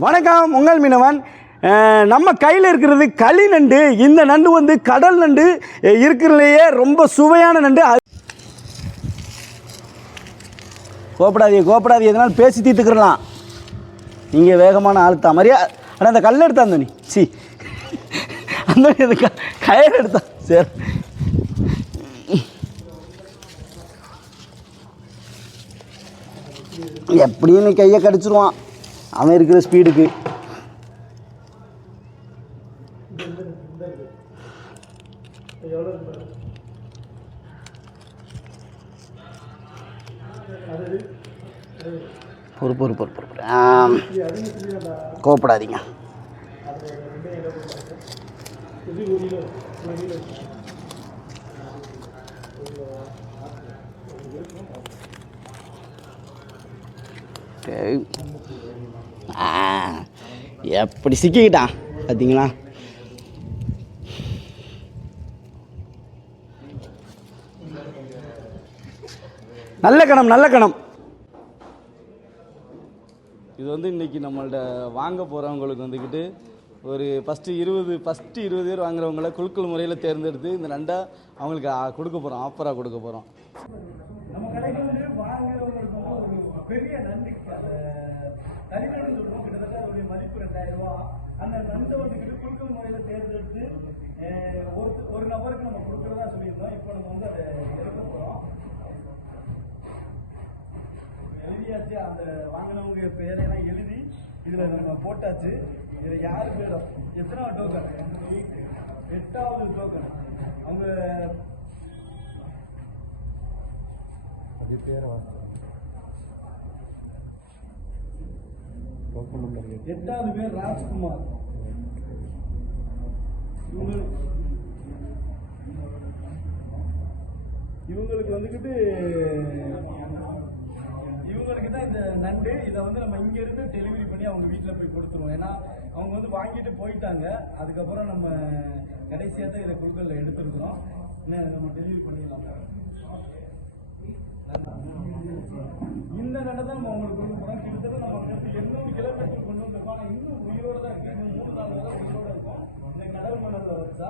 வணக்கம் உங்கள் மீனவன். நம்ம கையில் இருக்கிறது களி நண்டு. இந்த நண்டு வந்து கடல் நண்டு. இருக்கிறதுலையே ரொம்ப சுவையான நண்டு. அது- கோப்படாதீங்க கோப்படாதீங்க எதனால் பேசி தீர்த்துக்கிறலாம். நீங்கள் வேகமான ஆள் தான். மாதிரியா ஆனால் அந்த கல் எடுத்தா அந்த நீ சி அந்த க கயிறு எடுத்தா. சரி. எப்படியும் கையை கடிச்சிருவான். அவன் இருக்கிற ஸ்பீடுக்கு பொறு பொறு பொறு பொறு கோவப்படாதீங்க Thank you. எப்படி சிக்கிக்கிட்டான் பார்த்தீங்களா நல்ல கணம் நல்ல கணம். இது வந்து இன்னைக்கு நம்மள்ட்ட வாங்க போகிறவங்களுக்கு வந்துக்கிட்டு ஒரு ஃபஸ்ட்டு இருபது ஃபஸ்ட்டு இருபது பேர் வாங்குறவங்கள குழுக்கள் முறையில் தேர்ந்தெடுத்து இந்த நண்டை அவங்களுக்கு கொடுக்க போகிறோம் ஆஃபராக கொடுக்க போகிறோம் நம்ம கடைக்கு வந்து வாங்குறவங்களுக்கு பெரிய நண்டு தனிநண்டு சொல்லுவோம் கிட்டத்தட்ட அதோடைய மதிப்பு ரெண்டாயிரம் ரூபா. அந்த நண்டை வந்துக்கிட்டு குழுக்கள் முறையில் தேர்ந்தெடுத்து ஒரு ஒரு நபருக்கு நம்ம கொடுக்குறதா சொல்லியிருந்தோம். இப்போ நம்ம வந்து அதை எடுக்க போகிறோம் எழுதியாச்சு அந்த வாங்கினவங்க பேரெல்லாம் எழுதி இதில் நம்ம போட்டாச்சு. இதில் யார் பேரும் எத்தனாவது டோக்கன் எட்டாவது டோக்கன் அவங்க எட்டாவது பேர் ராஜ்குமார். இவங்களுக்கு வந்துக்கிட்டு இவங்களுக்கு தான் இந்த நண்டு. இதை வந்து நம்ம இங்க இருந்து டெலிவரி பண்ணி அவங்க வீட்டில் போய் கொடுத்துருவோம். ஏன்னா அவங்க வந்து வாங்கிட்டு போயிட்டாங்க. அதுக்கப்புறம் நம்ம கடைசியாக தான் இதை குழுக்களில் எடுத்துருக்குறோம். என்ன நம்ம டெலிவரி பண்ணிடலாம்? இந்த நண்டை தான் நம்ம அவங்களுக்கு கொடுக்க போகிறோம் கிட்டத்தட்ட நம்ம வந்து எண்ணூறு கிலோமீட்டர் கொண்டு ஆனால் இன்னும் உயிரோட தான் இருக்கு. இன்னும் மூணு நாள் வரை உயிரோட இருக்கும் இந்த கடல் மணலில் வச்சா?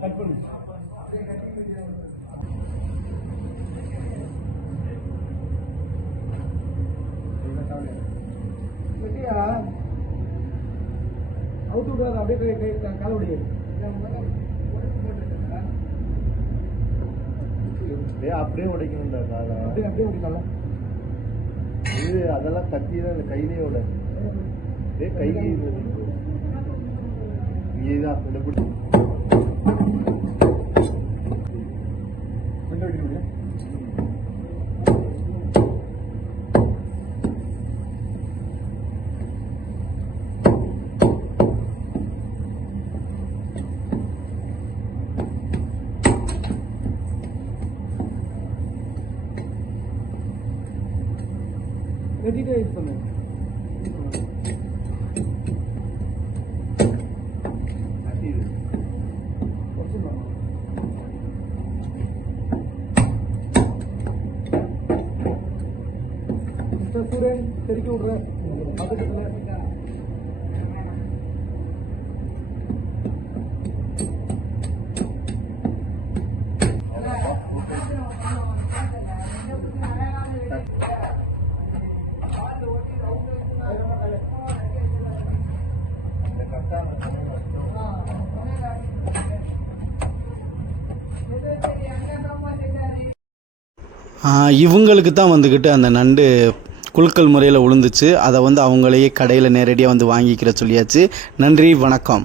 கட் பண்ணு அவுத்து விடாது அப்படியே கை கை அப்படியே உடைக்கணும்டா காலை. அப்படியே அப்படியே விட்டுக்கலாம் இது அதெல்லாம் கத்தி தான் இந்த கையிலேயே விட ஏ கை இதுதான் இந்த பிடி கொஞ்சம் விட்டுருங்க வெட்டிட்டு இது பண்ணு இவங்களுக்கு தான் வந்துக்கிட்டு அந்த நண்டு குழுக்கள் முறையில் விழுந்துச்சு அதை வந்து அவங்களையே கடையில் நேரடியாக வந்து வாங்கிக்கிற சொல்லியாச்சு. நன்றி வணக்கம்.